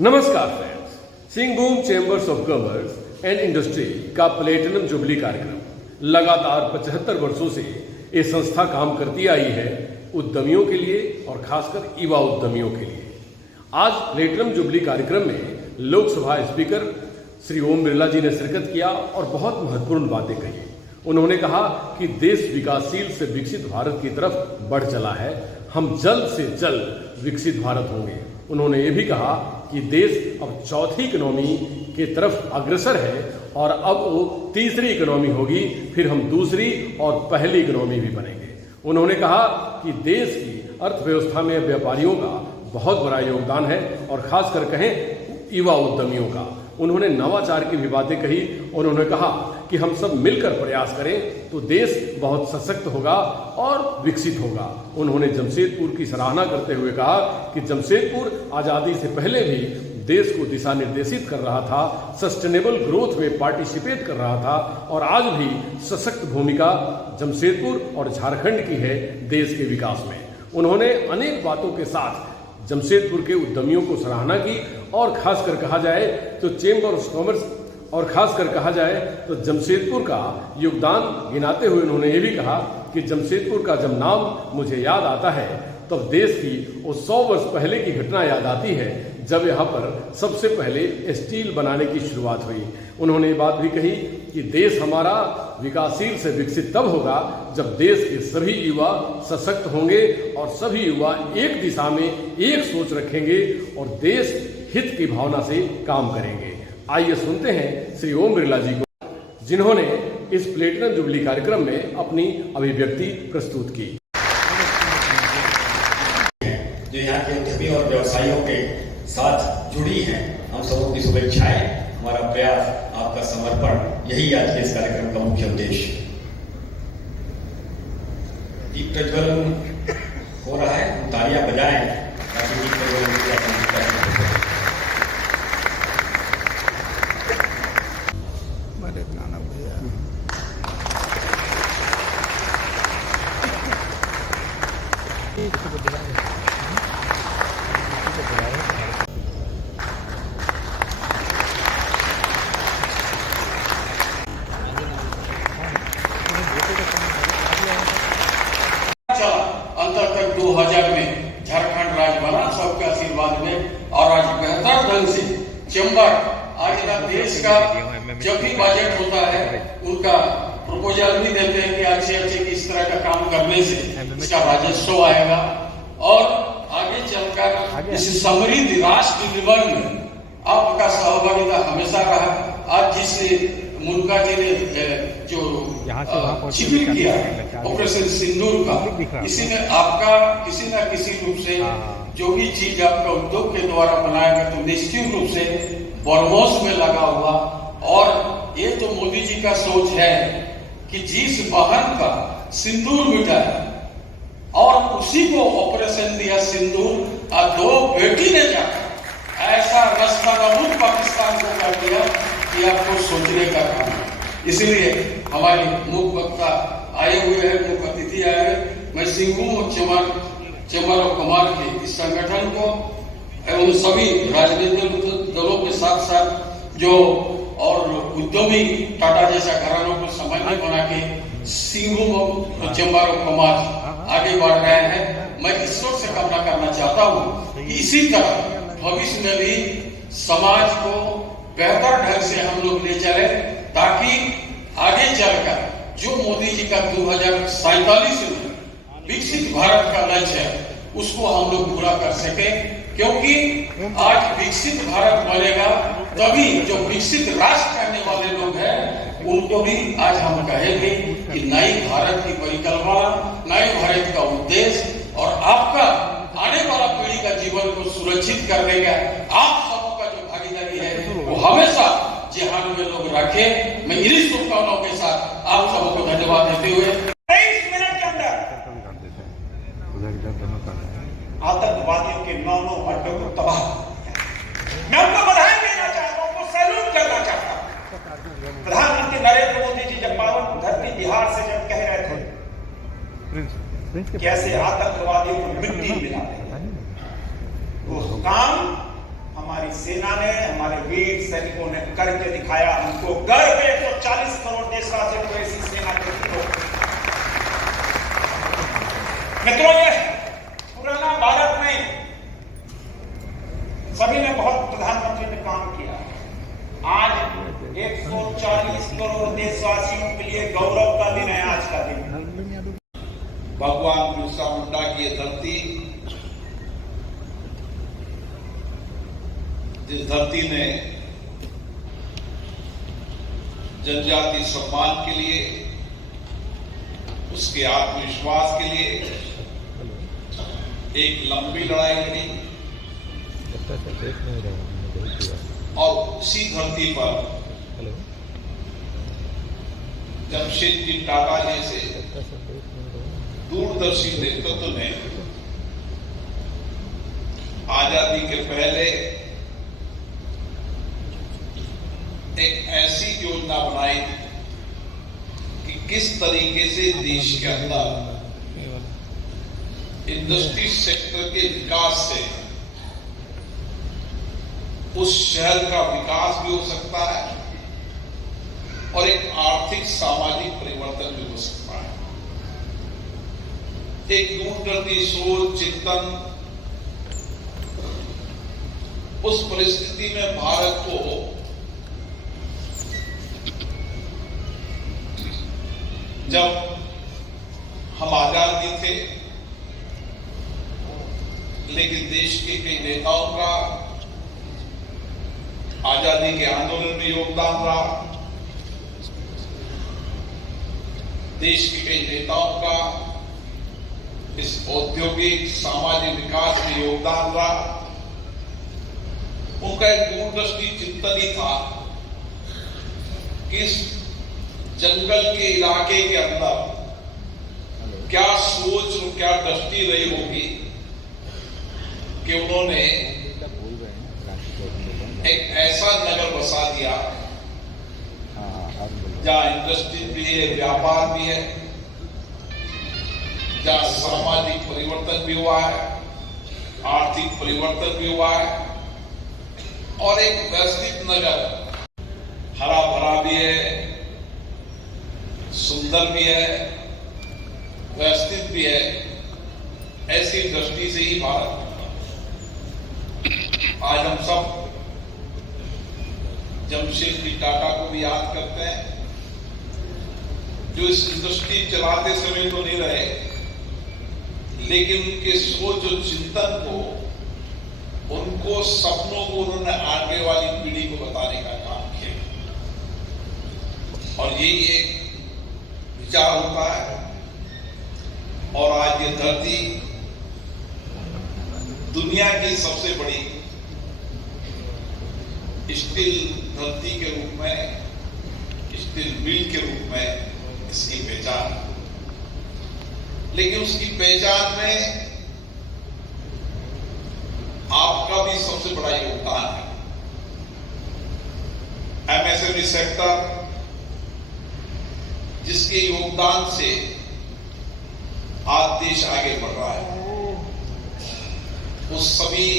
नमस्कार friends, Singhbhum chambers of commerce and industry का platinum jubilee कार्यक्रम लगातार 75 वर्षों से ये संस्था काम करती आई है उद्यमियों के लिए और खासकर युवा उद्यमियों के लिए। आज प्लेटिनम जुबली कार्यक्रम में लोकसभा स्पीकर श्री ओम बिरला जी ने शिरकत किया और बहुत महत्वपूर्ण बातें कही। उन्होंने कहा कि देश विकासशील से विकसित भारत की तरफ बढ़ चला है, हम जल्द से जल्द विकसित भारत होंगे। उन्होंने ये भी कहा कि देश अब चौथी इकोनॉमी की तरफ अग्रसर है और अब वो तीसरी इकोनॉमी होगी, फिर हम दूसरी और पहली इकोनॉमी भी बनेंगे। उन्होंने कहा कि देश की अर्थव्यवस्था में व्यापारियों का बहुत बड़ा योगदान है और खासकर कहें युवा उद्यमियों का। उन्होंने नवाचार की भी बातें कही। उन्होंने कहा कि हम सब मिलकर प्रयास करें तो देश बहुत सशक्त होगा और विकसित होगा। उन्होंने जमशेदपुर की सराहना करते हुए कहा कि जमशेदपुर आज़ादी से पहले भी देश को दिशा निर्देशित कर रहा था, सस्टेनेबल ग्रोथ में पार्टिसिपेट कर रहा था और आज भी सशक्त भूमिका जमशेदपुर और झारखंड की है देश के विकास में। उन्होंने अनेक बातों के साथ जमशेदपुर के उद्यमियों को सराहना की और खासकर कहा जाए तो चेंबर ऑफ कॉमर्स और खासकर कहा जाए तो जमशेदपुर का योगदान गिनाते हुए उन्होंने ये भी कहा कि जमशेदपुर का जब नाम मुझे याद आता है तब देश की वो 100 वर्ष पहले की घटना याद आती है जब यहाँ पर सबसे पहले स्टील बनाने की शुरुआत हुई। उन्होंने ये बात भी कही कि देश हमारा विकासशील से विकसित तब होगा जब देश के सभी युवा सशक्त होंगे और सभी युवा एक दिशा में एक सोच रखेंगे और देश हित की भावना से काम करेंगे। आइए सुनते हैं श्री ओम बिरला जी को, जिन्होंने इस प्लेटिनम जुबली कार्यक्रम में अपनी अभिव्यक्ति प्रस्तुत की। जो यहाँ के उद्यमी और व्यवसायियों के साथ जुड़ी हैं, हम सबों की शुभेच्छाएं, हमारा प्रयास, आपका समर्पण, यही आज के इस कार्यक्रम का मुख्य उद्देश्य। दीप प्रज्वलन हो रहा है, हम तालियां बजाएं ताकि दीप प्रज्वलन की अंतर तक 2000 में झारखंड राज्य बना सबके आशीर्वाद में और आज बेहतर ढंग से चेंबर आज ना देश का जब भी बजट होता है उनका प्रपोजल भी देते हैं कि अच्छे किस तरह का काम करने से इसका राजस्व आएगा और आगे चलकर इस समृद्ध राष्ट्र निर्माण में आपका सहभागिता हमेशा रहा। आज जिस मुनका जी ने जो शिविर किया ऑपरेशन सिंदूर का, इसी ने आपका किसी न किसी रूप से जो भी चीज आपका उद्योग के द्वारा बनाया गया तो निश्चित रूप से बरमोस में लगा हुआ। और ये तो मोदी जी का सोच है कि जिस बहन का सिंदूर मिटाया और उसी को ऑपरेशन दिया सिंदूर और 2 बेटी ने जाकर ऐसा रास्ता नबूद पाकिस्तान को कर दिया कि आपको सोचने का काम है। इसलिए हमारे मुख्य वक्ता आए हुए हैं, मुख्य अतिथि आए हैं। मैं सिंहभूम और चेंबर ऑफ कॉमर्स के इस संगठन को एवं सभी राजनीतिक दलों के साथ साथ जो और उद्यमी टाटा जैसा घरानों को समन्वय बना के सिंहभूम और चेंबर ऑफ कॉमर्स आगे बढ़ रहे हैं। मैं ईश्वर से कामना करना चाहता हूँ कि इसी तरह भविष्य में भी समाज को बेहतर ढंग से हम लोग ले चले ताकि आगे चलकर जो मोदी जी का 2047 में विकसित भारत का लक्ष्य है उसको हम लोग पूरा कर सके। क्योंकि आज विकसित भारत बनेगा तभी जो विकसित राष्ट्र कहने वाले लोग हैं उनको भी आज हम कहेंगे कि नई भारत की परिकल्पना, नए भारत का उद्देश्य और आपका आने वाला पीढ़ी का जीवन को सुरक्षित करने का आप सबों का जो भागीदारी है वो हमेशा जहान में लोग रखे। मैं इन्हीं शुभकामनाओं के साथ आप सबों को धन्यवाद देते हुए 23 मिनट के अंदर आतंकवादियों के 9 अड्डों को तबाह। मैं उनको बधाई देना चाहता हूँ, उनको सैल्यूट करना चाहता हूँ। प्रधानमंत्री नरेंद्र मोदी जी जब पावन धरती बिहार से जब कह रहे थे कैसे आतंकवादियों को मिट्टी मिला वो काम हमारी हमारी सेना ने, हमारे वीर सैनिकों ने करके दिखाया। हमको गर्व है 140 करोड़ देशवासियों को ऐसी सेना के मित्रों, ये पुराना भारत में सभी ने बहुत, प्रधानमंत्री ने काम किया। आज 140 करोड़ देशवासियों के लिए गौरव का दिन है आज का दिन। भगवान बिरसा मुंडा की ये धरती, जिस धरती ने जनजाति सम्मान के लिए, उसके आत्मविश्वास के लिए एक लंबी लड़ाई लड़ी, और उसी धरती पर जमशेदजी टाटा जैसे दूरदर्शी नेतृत्व ने आजादी के पहले एक ऐसी योजना बनाई कि किस तरीके से देश के अंदर इंडस्ट्री सेक्टर के विकास से उस शहर का विकास भी हो सकता है और एक आर्थिक सामाजिक परिवर्तन भी हो सकता है। एक दूरदर्शी सोच, चिंतन, उस परिस्थिति में भारत को जब हम आजाद नहीं थे, लेकिन देश के कई नेताओं का आजादी के आंदोलन में योगदान रहा, देश के कई नेताओं का इस औद्योगिक सामाजिक विकास में योगदान रहा। उनका एक दूरदृष्टि चिंतन ही था कि इस जंगल के इलाके के अंदर क्या सोच और क्या दृष्टि रही होगी कि उन्होंने एक ऐसा नगर बसा दिया जहां इंडस्ट्री भी है, व्यापार भी है, जहां सामाजिक परिवर्तन भी हुआ है, आर्थिक परिवर्तन भी हुआ है, और एक वैश्विक नगर हरा भरा भी है, सुंदर भी है, व्यवस्थित भी है। ऐसी दृष्टि से ही भारत, आज हम सब जमशेदजी टाटा को भी याद करते हैं, जो इस इंडस्ट्री चलाते समय तो नहीं रहे, लेकिन उनके सोच और चिंतन को, उनको सपनों को उन्होंने आगे वाली पीढ़ी को बताने का काम किया। और यही एक विचार होता है। और आज ये धरती दुनिया की सबसे बड़ी स्टील धरती के रूप में, स्टील मिल के रूप में इसकी पहचान, लेकिन उसकी पहचान में आपका भी सबसे बड़ा योगदान है। एमएसएमई सेक्टर, जिसके योगदान से आज देश आगे बढ़ रहा है, उस सभी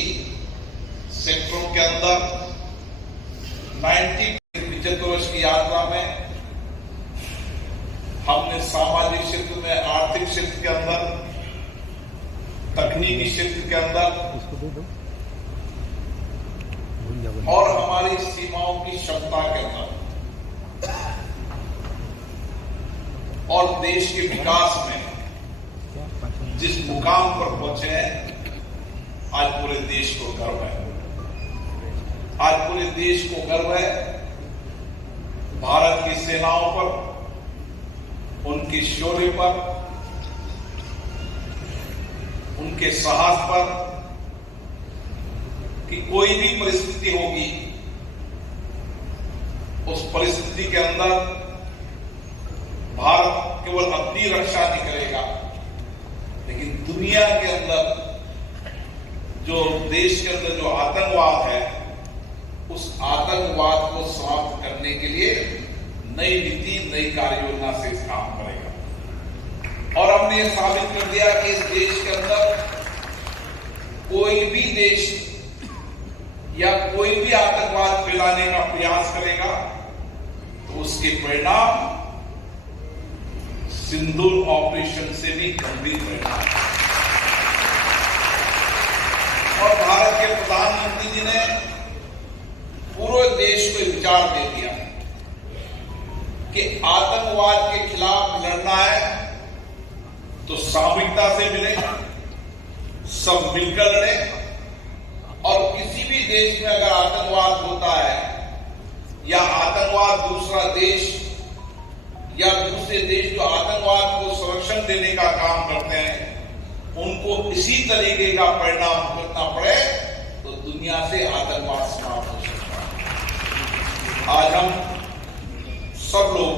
सेक्टरों के अंदर 75 वर्ष की यात्रा में हमने सामाजिक क्षेत्र में, आर्थिक क्षेत्र के अंदर, तकनीकी क्षेत्र के अंदर और हमारी सीमाओं की क्षमता के अंदर और देश के विकास में जिस मुकाम पर पहुंचे हैं, आज पूरे देश को गर्व है। आज पूरे देश को गर्व है भारत की सेनाओं पर, उनकी शौर्य पर, उनके साहस पर, कि कोई भी परिस्थिति होगी, उस परिस्थिति के अंदर भारत केवल अपनी रक्षा नहीं करेगा, लेकिन दुनिया के अंदर जो देश के अंदर जो आतंकवाद है, उस आतंकवाद को समाप्त करने के लिए नई नीति, नई कार्य योजना से काम करेगा। और हमने ये साबित कर दिया कि इस देश के अंदर कोई भी देश या कोई भी आतंकवाद फैलाने का प्रयास करेगा तो उसके परिणाम सिंदूर ऑपरेशन से भी गंभीर परिणाम। और भारत के प्रधानमंत्री जी ने पूरे देश को विचार दे दिया कि आतंकवाद के खिलाफ लड़ना है तो सामूहिकता से मिले, सब मिलकर लड़े। और किसी भी देश में अगर आतंकवाद होता है या आतंकवाद दूसरा देश या दूसरे देश जो आतंकवाद को संरक्षण देने का काम करते हैं उनको इसी तरीके का परिणाम भुगतना पड़े तो दुनिया से आतंकवाद समाप्त हो सकता है। आज हम सब लोग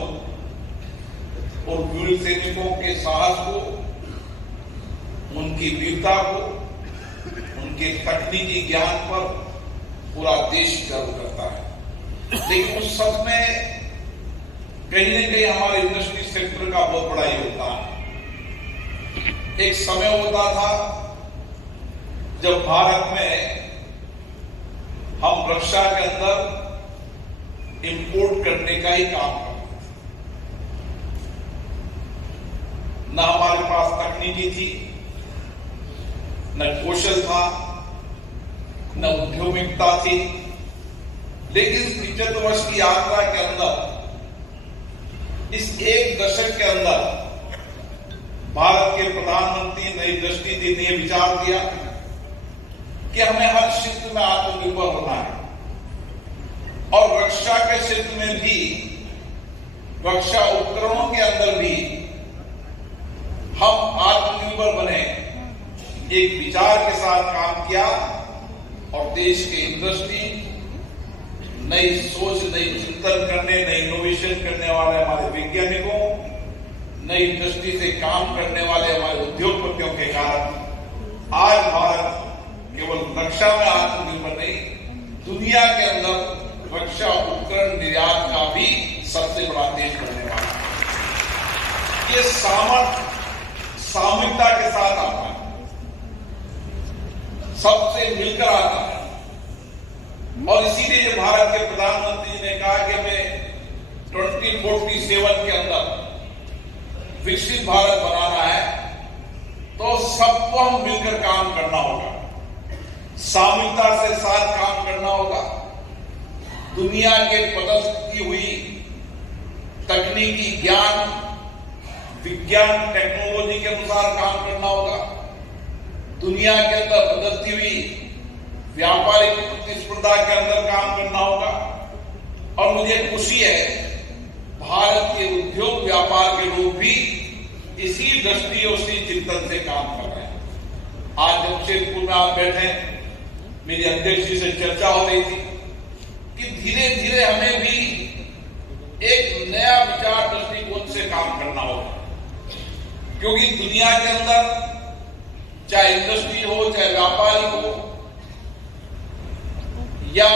और वीर सैनिकों के साहस को, उनकी वीरता को, उनके तकनीकी ज्ञान पर पूरा देश गर्व करता है। लेकिन उस सब में कहीं न कहीं हमारे इंडस्ट्री सेक्टर का बहुत बड़ा योगदान है। एक समय होता था जब भारत में हम रक्षा के अंदर इंपोर्ट करने का ही काम करते थे। न हमारे पास तकनीकी थी, न कौशल था, न उद्यमिकता थी। लेकिन इस 75 वर्ष की यात्रा के अंदर, इस एक दशक के अंदर भारत के प्रधानमंत्री नई दृष्टि दी, ने विचार दिया कि हमें हर क्षेत्र में आत्मनिर्भर होना है और रक्षा के क्षेत्र में भी, रक्षा उपकरणों के अंदर भी हम आत्मनिर्भर बने। एक विचार के साथ काम किया और देश के इंडस्ट्री, नई सोच, नई चिंतन करने, नई इनोवेशन करने वाले हमारे वैज्ञानिकों, नई दृष्टि से काम करने वाले हमारे उद्योगपतियों के कारण आज भारत केवल रक्षा में आत्मनिर्भर नहीं, दुनिया के अंदर रक्षा उपकरण निर्यात का भी सबसे बड़ा देश बनने वाला है। ये सामर्थ्य सामूहिकता के साथ आता है, सबसे मिलकर आता है। और इसीलिए भारत के प्रधानमंत्री ने कहा कि हमें 2047 के अंदर विकसित भारत बनाना है तो सबको हम मिलकर काम करना होगा, सामूहिकता से साथ काम करना होगा। दुनिया के पदस्थ की हुई तकनीकी ज्ञान, विज्ञान, टेक्नोलॉजी के अनुसार काम करना होगा। दुनिया के अंदर बदलती हुई व्यापारिक प्रतिस्पर्धा के अंदर काम करना होगा। और मुझे खुशी है भारत के उद्योग व्यापार के लोग भी इसी दृष्टि और इसी चिंतन से काम कर रहे हैं। आज जमशेदपुर में आप बैठे, मेरी अध्यक्ष जी से चर्चा हो रही थी कि धीरे धीरे हमें भी एक नया विचार दृष्टिकोण से काम करना होगा, क्योंकि दुनिया के अंदर चाहे इंडस्ट्री हो, चाहे व्यापारी हो या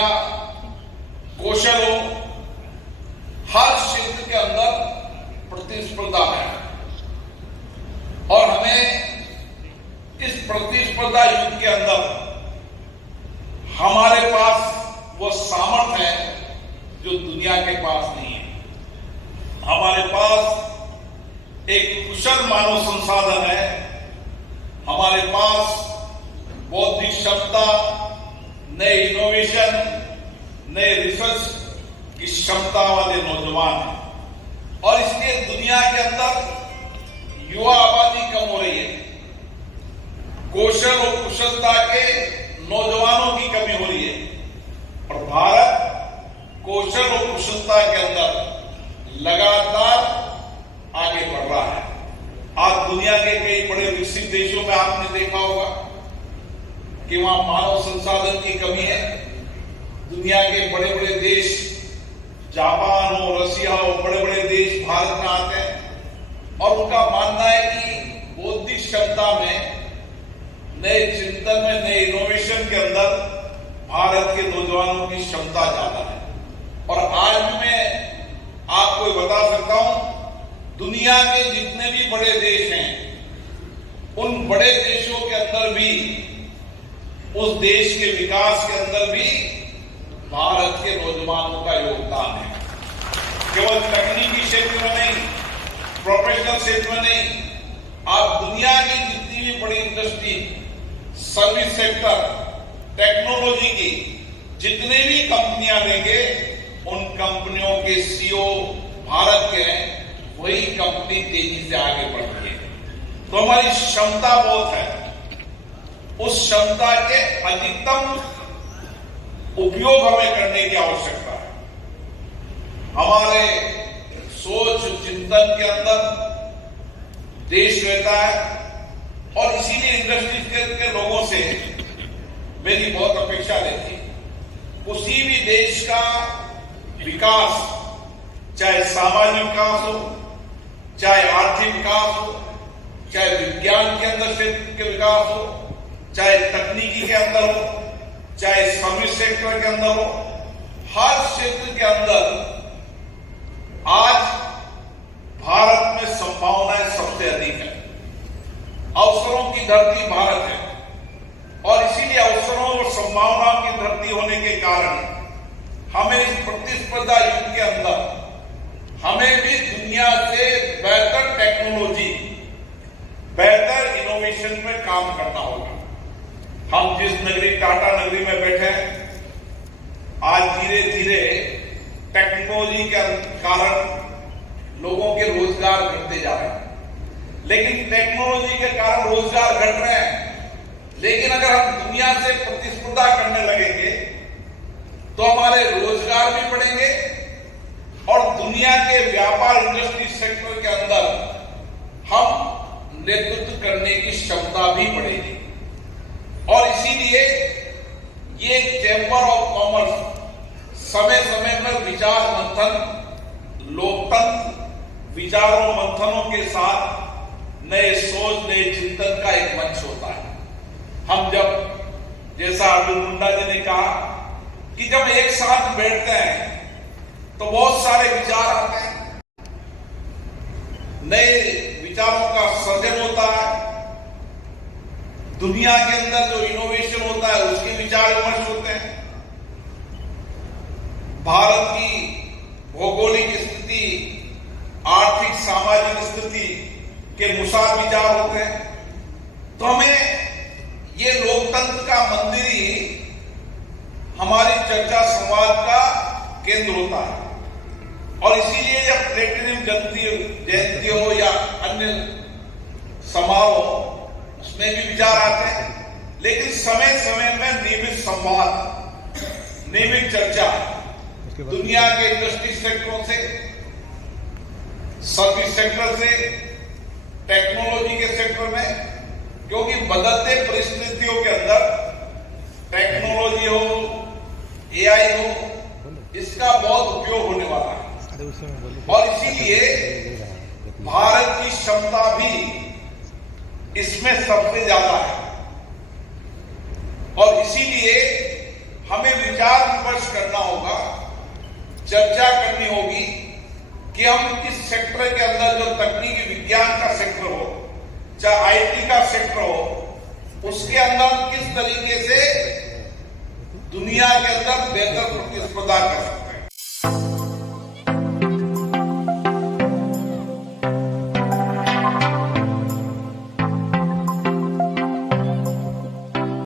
कौशल हो, हर क्षेत्र के अंदर प्रतिस्पर्धा है। और हमें इस प्रतिस्पर्धा युग के अंदर हमारे पास वो सामर्थ्य है जो दुनिया के पास नहीं है। हमारे पास एक कुशल मानव संसाधन है, हमारे पास बौद्धिक क्षमता, नए इनोवेशन, नए रिसर्च की क्षमता वाले नौजवान हैं। और इसलिए दुनिया के अंदर युवा आबादी कम हो रही है, कौशल और कुशलता के नौजवानों की कमी हो रही है। और भारत कौशल और कुशलता के अंदर लगातार आगे बढ़ रहा है। आज दुनिया के कई बड़े विकसित देशों में आपने देखा होगा कि वहां मानव संसाधन की कमी है। दुनिया के बड़े बड़े देश, जापान हो, रशिया हो, बड़े बड़े देश भारत में आते हैं और उनका मानना है कि बौद्धिक क्षमता में, नए चिंतन में, नए इनोवेशन के अंदर भारत के नौजवानों की क्षमता ज्यादा है। और आज भी मैं आपको बता सकता हूं, दुनिया के जितने भी बड़े देश हैं, उन बड़े देशों के अंदर भी, उस देश के विकास के अंदर भी भारत के नौजवानों का योगदान है। केवल तकनीकी क्षेत्र में नहीं, प्रोफेशनल क्षेत्र में नहीं, आप दुनिया की जितनी भी बड़ी इंडस्ट्री, सर्विस सेक्टर, टेक्नोलॉजी की जितनी भी कंपनियां लेंगे, उन कंपनियों के सीईओ भारत के हैं, वही कंपनी तेजी से आगे बढ़ रही है। तो हमारी क्षमता बहुत है, उस क्षमता के अधिकतम उपयोग हमें करने की आवश्यकता है। हमारे सोच चिंतन के अंदर देश रहता है और इसीलिए इंडस्ट्री के लोगों से मेरी बहुत अपेक्षा रहती है। किसी भी देश का विकास, चाहे सामाजिक विकास हो, चाहे आर्थिक विकास हो, चाहे विज्ञान के अंदर क्षेत्र के विकास हो, चाहे तकनीकी के अंदर हो, चाहे सर्विस सेक्टर के अंदर हो, हर क्षेत्र के अंदर आज भारत में संभावनाएं सबसे अधिक है। अवसरों की धरती भारत है और इसीलिए अवसरों और संभावनाओं की धरती होने के कारण हमें इस प्रतिस्पर्धा युग के अंदर हमें भी दुनिया से बेहतर टेक्नोलॉजी, बेहतर इनोवेशन में काम करना होगा। हम जिस नगरी, टाटा नगरी में बैठे हैं, आज धीरे धीरे टेक्नोलॉजी के कारण लोगों के रोजगार घटते जा रहे हैं। लेकिन टेक्नोलॉजी के कारण रोजगार घट रहे हैं, लेकिन अगर हम दुनिया से प्रतिस्पर्धा करने लगेंगे तो हमारे रोजगार भी बढ़ेंगे और दुनिया के व्यापार इंडस्ट्री सेक्टर के अंदर हम नेतृत्व करने की क्षमता भी बढ़ेगी। और इसीलिए ये चैंबर ऑफ कॉमर्स समय समय पर विचार मंथन, लोकतंत्र, विचारों मंथनों के साथ नए सोच, नए चिंतन का एक मंच होता है। हम जब, जैसा अर्जुन मुंडा जी ने कहा कि जब एक साथ बैठते हैं तो बहुत सारे विचार आते हैं, नए विचारों का सर्जन होता है, दुनिया के अंदर जो इनोवेशन होता है उसके विचार विमर्श होते हैं, भारत की भौगोलिक स्थिति, आर्थिक सामाजिक स्थिति के अनुसार विचार होते हैं। तो हमें ये लोकतंत्र का मंदिर ही हमारी चर्चा संवाद का केंद्र होता है। और इसीलिए जब प्लेटिनियम जयंती हो या अन्य समारोह, उसमें भी विचार आते हैं, लेकिन समय समय में नियमित संवाद, नियमित चर्चा दुनिया के इंडस्ट्री सेक्टरों से, सर्विस सेक्टर से, टेक्नोलॉजी के सेक्टर में, क्योंकि बदलते परिस्थितियों के अंदर टेक्नोलॉजी हो, एआई हो, इसका बहुत उपयोग होने वाला है। और इसीलिए भारत की क्षमता भी इसमें सबसे ज्यादा है। और इसीलिए हमें विचार विमर्श करना होगा, चर्चा करनी होगी कि हम इस सेक्टर के अंदर, जो तकनीकी विज्ञान का सेक्टर हो, चाहे आईटी का सेक्टर हो, उसके अंदर किस तरीके से दुनिया के अंदर बेहतर प्रतिस्पर्धा कर सकते हैं।